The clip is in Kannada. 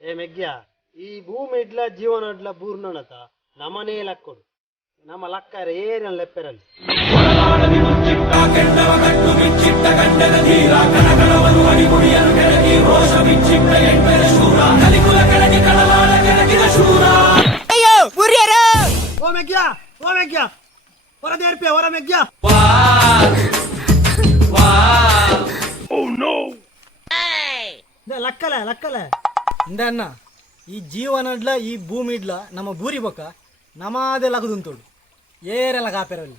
ए मेग्या ಈ ಭೂಮಿ ಇಡ್ಲ ಜೀವನ ಇಡ್ಲ ಬೂರ್ನಣತ ನಮನೇ ಲಕ್ಕೊಡು ನಮ್ಮ ಲಕ್ಕಾರ ಏನ ಲೆಪ್ಪೆರಲ್ಲಿ ಅಯ್ಯೋ ಬುರಿಯರ ಓ ಮೆಗ್ಯಾ ಹೊರ ದೇರ್ಪೆ ಹೊರ ಮೆಗ್ಯಾ ಲಕ್ಕಲ ಲಕ್ಕಲ ಇಂದ ಅಣ್ಣ ಈ ಜೀವನ ಇಡ್ಲ ಈ ಭೂಮಿ ಇಡ್ಲ ನಮ್ಮ ಬೂರಿ ಬೊಕ್ಕ ನಮಾದೆ ಲಗದುಂತೋಡು ಏರೆಲ್ಲ ಕಾಪೆರಲ್ಲಿ